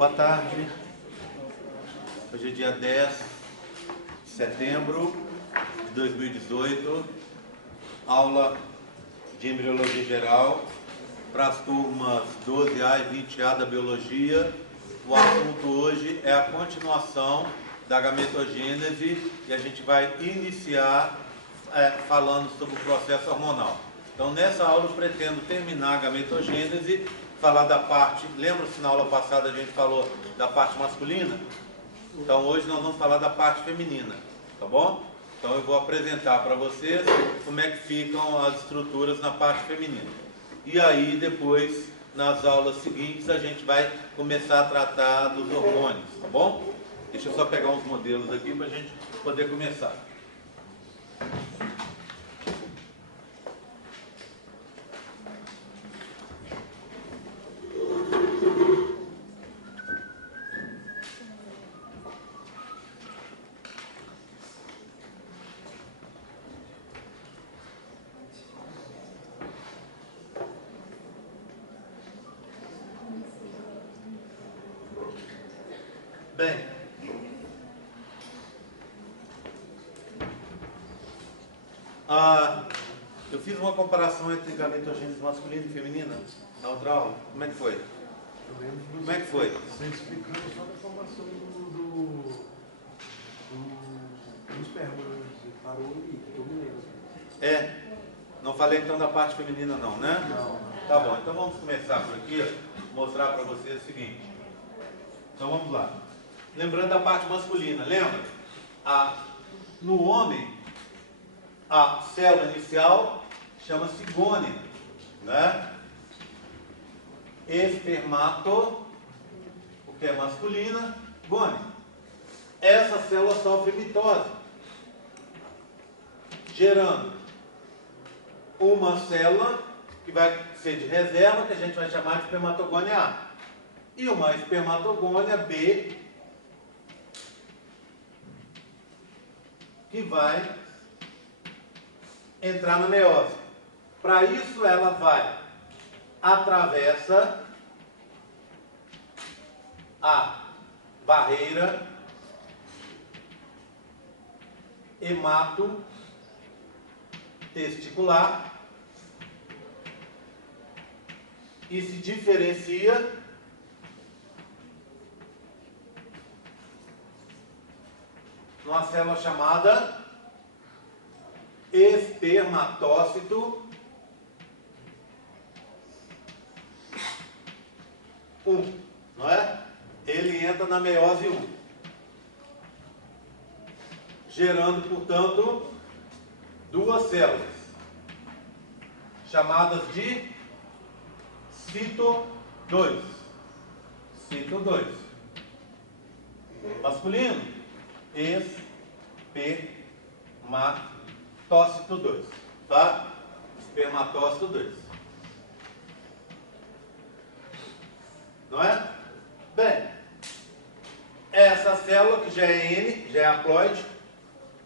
Boa tarde. Hoje é dia 10 de setembro de 2018, aula de Embriologia Geral para as turmas 12A e 20A da Biologia. O assunto hoje é a continuação da gametogênese e a gente vai iniciar falando sobre o processo hormonal. Então, nessa aula eu pretendo terminar a gametogênese, falar da parte, lembra-se na aula passada a gente falou da parte masculina? Então hoje nós vamos falar da parte feminina, tá bom? Então eu vou apresentar para vocês como é que ficam as estruturas na parte feminina. E aí depois, nas aulas seguintes, a gente vai começar a tratar dos hormônios, tá bom? Deixa eu só pegar uns modelos aqui para a gente poder começar. Bem, eu fiz uma comparação entre gametogênese masculina e feminina na outra aula. Como é que foi? Como é que foi? Você explicando só da formação do esperma, você parou ali, eu me lembro. Não falei então da parte feminina não, né? Não. Tá bom, então vamos começar por aqui, mostrar para vocês o seguinte. Então vamos lá. Lembrando da parte masculina, lembra? No homem, a célula inicial chama-se gônio, né? Espermato, porque é masculina, gônio. Essa célula sofre mitose, gerando uma célula que vai ser de reserva, que a gente vai chamar de espermatogônia A, e uma espermatogônia B, que vai entrar na meiose. Para isso, ela atravessa a barreira hematotesticular e se diferencia numa célula chamada espermatócito 1, não é? Ele entra na meiose 1, gerando, portanto, duas células, chamadas de cito 2. Cito 2. Masculino, espermatócito 2, tá? Espermatócito 2. Não é? Bem, essa célula que já é N, já é haploide,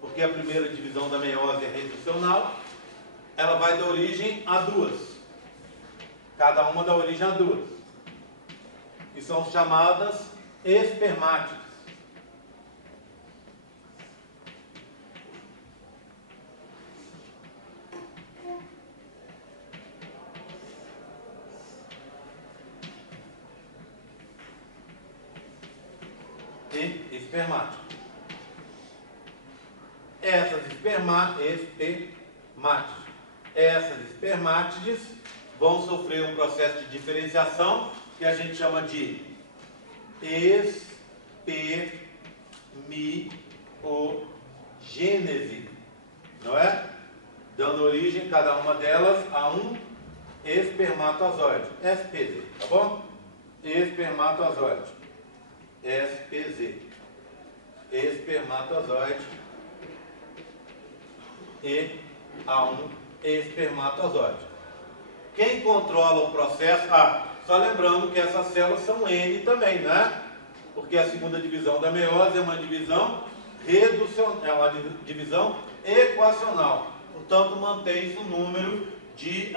porque a primeira divisão da meiose é reducional, ela vai dar origem a duas. Cada uma dá origem a duas. E são chamadas espermátides. E espermátides. Essas espermátides vão sofrer um processo de diferenciação que a gente chama de espermiogênese, não é? Dando origem, cada uma delas, a um espermatozoide, SPZ, tá bom? Espermatozoide, SPZ, espermatozoide e a um espermatozoide. Quem controla o processo? Só lembrando que essas células são N também, né? Porque a segunda divisão da meiose é uma divisão reducional, é uma divisão equacional. Portanto, mantém-se o número de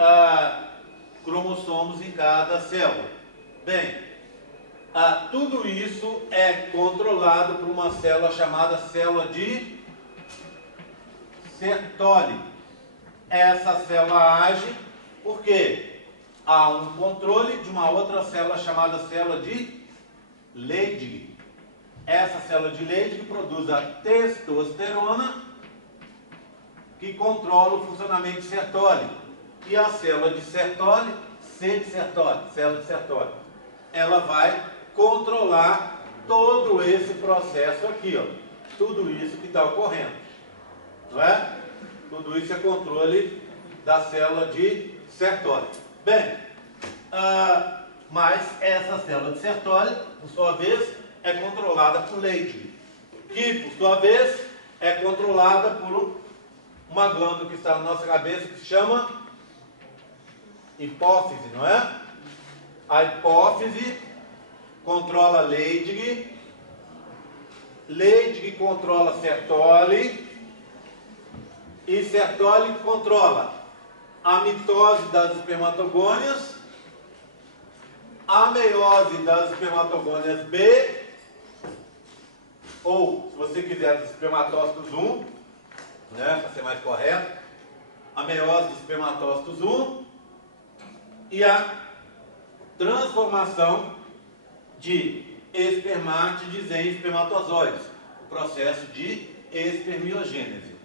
cromossomos em cada célula. Bem, tudo isso é controlado por uma célula chamada célula de Sertoli. Essa célula age porque há um controle de uma outra célula chamada célula de Leydig. Essa célula de Leydig produz a testosterona, que controla o funcionamento de Sertoli. E a célula de Sertoli, C de Sertoli, célula de Sertoli, ela vai controlar todo esse processo aqui, ó. Tudo isso que está ocorrendo, não é? Tudo isso é controle da célula de Sertoli. Bem, mas essa célula de Sertoli, por sua vez, é controlada por Leydig, que, por sua vez, é controlada por uma glândula que está na nossa cabeça que se chama hipófise, não é? A hipófise controla Leydig, Leydig controla Sertoli, e Sertoli controla a mitose das espermatogônias, a meiose das espermatogônias B, ou, se você quiser, dos espermatócitos 1, né, para ser mais correto, a meiose dos espermatócitos 1 e a transformação de espermátides em espermatozoides, o processo de espermiogênese.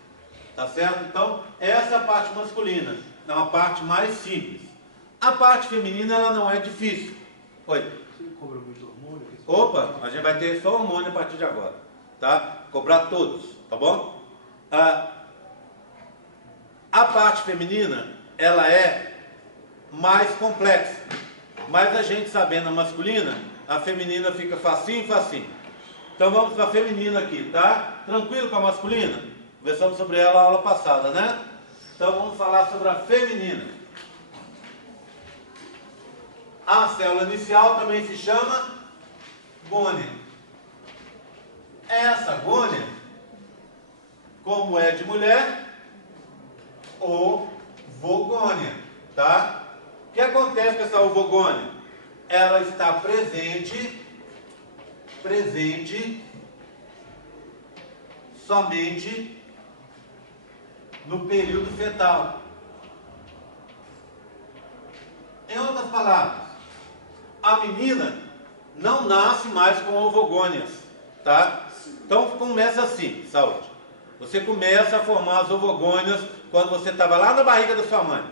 Tá certo? Então, essa é a parte masculina, é uma parte mais simples. A parte feminina, ela não é difícil. Oi? Você cobra muito hormônio? Opa, a gente vai ter só hormônio a partir de agora, tá? Cobrar todos, tá bom? A parte feminina, ela é mais complexa, mas a gente sabendo a masculina, a feminina fica facinho, facinho. Então vamos para a feminina aqui, tá? Tranquilo com a masculina? Conversamos sobre ela na aula passada, né? Então vamos falar sobre a feminina. A célula inicial também se chama gônia. Essa gônia, como é de mulher, ovogônia, tá? O que acontece com essa ovogônia? Ela está presente somente no período fetal. Em outras palavras, a menina não nasce mais com ovogônias, tá? Então começa assim, saúde. Você começa a formar as ovogônias quando você estava lá na barriga da sua mãe.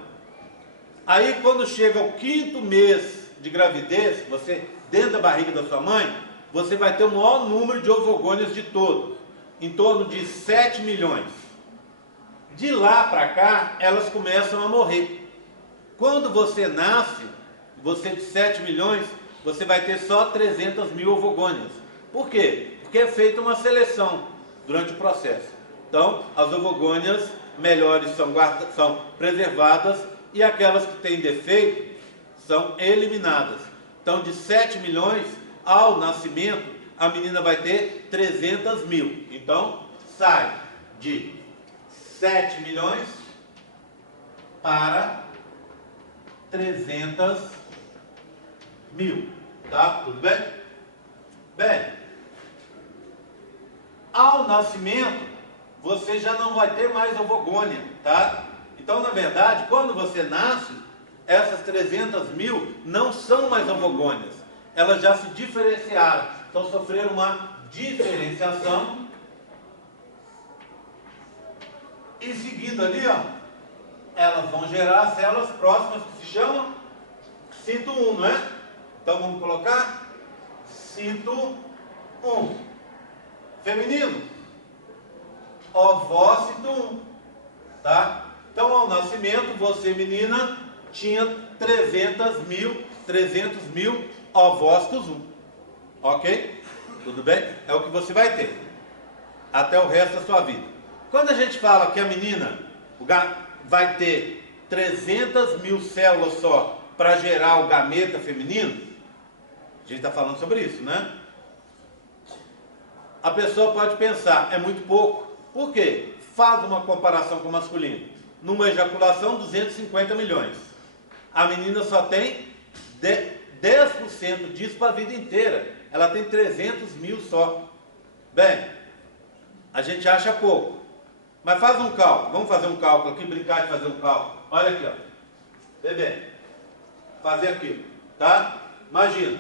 Aí quando chega ao 5º mês de gravidez, você dentro da barriga da sua mãe, você vai ter o maior número de ovogônias de todos, em torno de 7 milhões. De lá para cá, elas começam a morrer. Quando você nasce, você de 7 milhões, você vai ter só 300 mil ovogônias. Por quê? Porque é feita uma seleção durante o processo. Então, as ovogônias melhores são preservadas e aquelas que têm defeito são eliminadas. Então, de 7 milhões, ao nascimento, a menina vai ter 300 mil. Então, sai de 7 milhões para 300 mil. Tá? Tudo bem? Bem, ao nascimento, você já não vai ter mais ovogônia, tá? Então, na verdade, quando você nasce, essas 300 mil não são mais ovogônias. Elas já se diferenciaram. Então, sofreram uma diferenciação. E seguindo ali, ó, elas vão gerar células próximas que se chamam cito 1, não é? Então, vamos colocar cito 1. Feminino. Ovócito 1. Tá? Então, ao nascimento, você, menina, tinha 300 mil ovócitos 1. Ok? Tudo bem? É o que você vai ter até o resto da sua vida. Quando a gente fala que a menina vai ter 300 mil células só para gerar o gameta feminino, a gente está falando sobre isso, né? A pessoa pode pensar, é muito pouco. Por quê? Faz uma comparação com o masculino. Numa ejaculação, 250 milhões. A menina só tem 10% disso para a vida inteira. Ela tem 300 mil só. Bem, a gente acha pouco. Mas faz um cálculo. Vamos fazer um cálculo aqui, brincar de fazer um cálculo. Olha aqui, ó. Vê bem. Fazer aqui, tá? Imagina.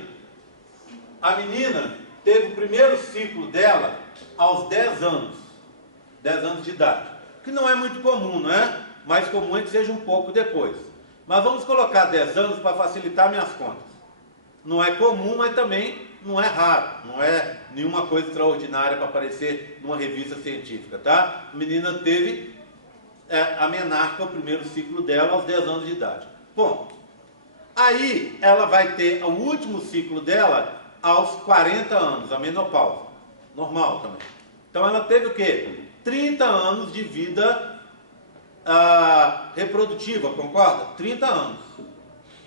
A menina teve o primeiro ciclo dela aos 10 anos. 10 anos de idade. Que não é muito comum, não é? Mais comum é que seja um pouco depois. Mas vamos colocar 10 anos para facilitar minhas contas. Não é comum, mas também não é raro. Não é nenhuma coisa extraordinária para aparecer numa revista científica, tá? A menina teve a menarca, o primeiro ciclo dela, aos 10 anos de idade. Bom, aí ela vai ter o último ciclo dela aos 40 anos, a menopausa. Normal também. Então ela teve o quê? 30 anos de vida reprodutiva, concorda? 30 anos.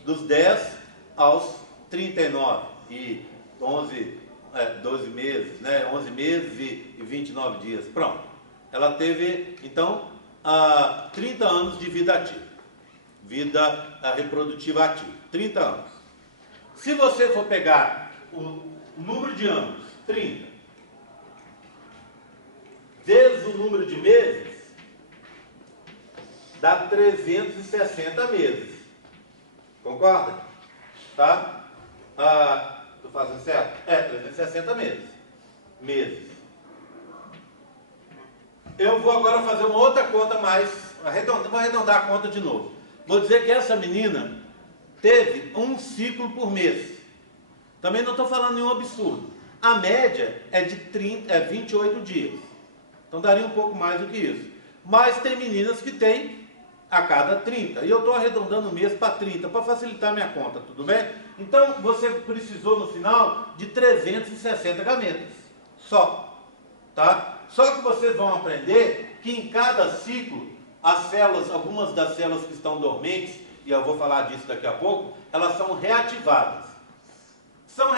Dos 10 aos 39 e 12 meses, né? 11 meses e 29 dias. Pronto. Ela teve, então, 30 anos de vida ativa. Vida reprodutiva ativa. 30 anos. Se você for pegar o número de anos, 30, vezes o número de meses, dá 360 meses. Concorda? Tá? Estou fazendo certo? 360 meses. Eu vou agora fazer uma outra conta mais, vou arredondar a conta de novo. Vou dizer que essa menina teve um ciclo por mês. Também não estou falando nenhum absurdo. A média é de 28 dias. Então daria um pouco mais do que isso. Mas tem meninas que têm a cada 30. E eu estou arredondando o mês para 30, para facilitar minha conta, tudo bem? Então você precisou no final de 360 gametas. Só. Tá? Só que vocês vão aprender que em cada ciclo, as células, algumas das células que estão dormentes, e eu vou falar disso daqui a pouco, elas são reativadas. São